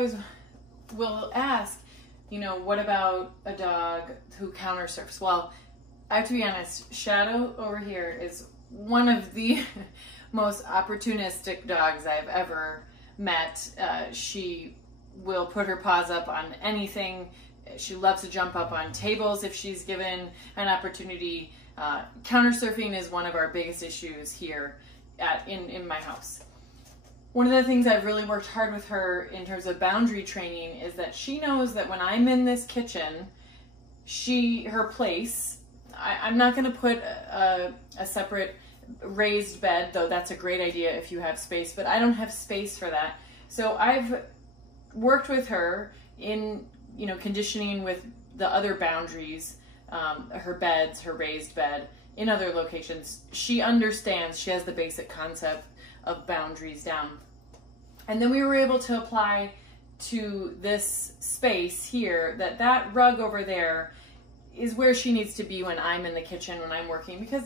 always will ask, you know, what about a dog who counter surfs? Well, I have to be honest, Shadow over here is one of the most opportunistic dogs I've ever met. She will put her paws up on anything. She loves to jump up on tables if she's given an opportunity. Counter surfing is one of our biggest issues here in my house. One of the things I've really worked hard with her in terms of boundary training is that she knows that when I'm in this kitchen, her place, I'm not going to put a separate raised bed, though that's a great idea if you have space, but I don't have space for that. So I've worked with her in, you know, conditioning with the other boundaries, her beds, her raised bed, in other locations. She understands, she has the basic concept of boundaries down. And then we were able to apply to this space here that rug over there is where she needs to be when I'm in the kitchen, when I'm working, because,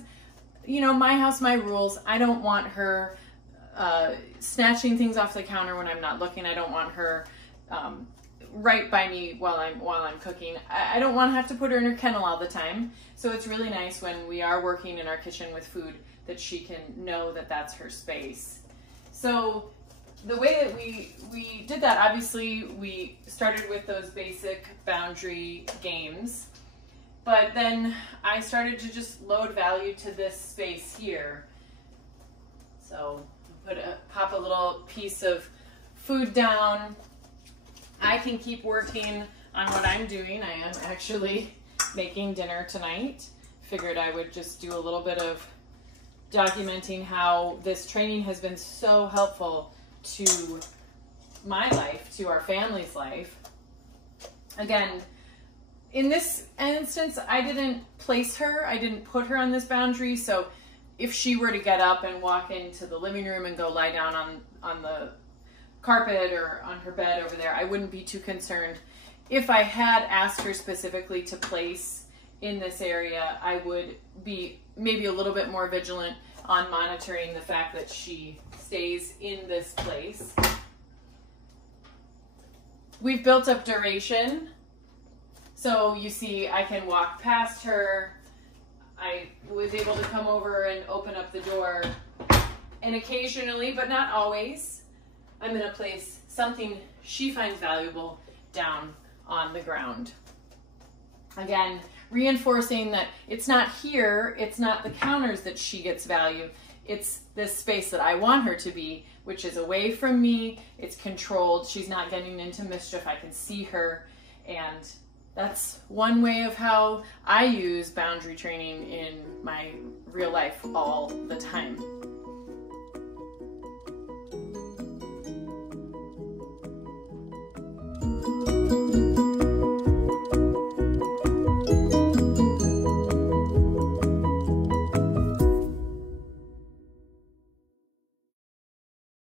you know, my house, my rules. I don't want her snatching things off the counter when I'm not looking. I don't want her right by me while I'm cooking. I don't want to have to put her in her kennel all the time. So it's really nice when we are working in our kitchen with food that she can know that that's her space. So the way that we did that, obviously we started with those basic boundary games, but then I started to just load value to this space here. So pop a little piece of food down. I can keep working on what I'm doing. I am actually making dinner tonight. Figured I would just do a little bit of documenting how this training has been so helpful to my life, to our family's life. Again, in this instance, I didn't place her, I didn't put her on this boundary, so if she were to get up and walk into the living room and go lie down on the carpet or on her bed over there, I wouldn't be too concerned. If I had asked her specifically to place in this area, I would be maybe a little bit more vigilant on monitoring the fact that she stays in this place. We've built up duration. So you see, I can walk past her. I was able to come over and open up the door. And occasionally, but not always, I'm going to place something she finds valuable down on the ground. Again, reinforcing that it's not here, it's not the counters that she gets value, it's this space that I want her to be, which is away from me, it's controlled, she's not getting into mischief, I can see her, and that's one way of how I use boundary training in my real life all the time.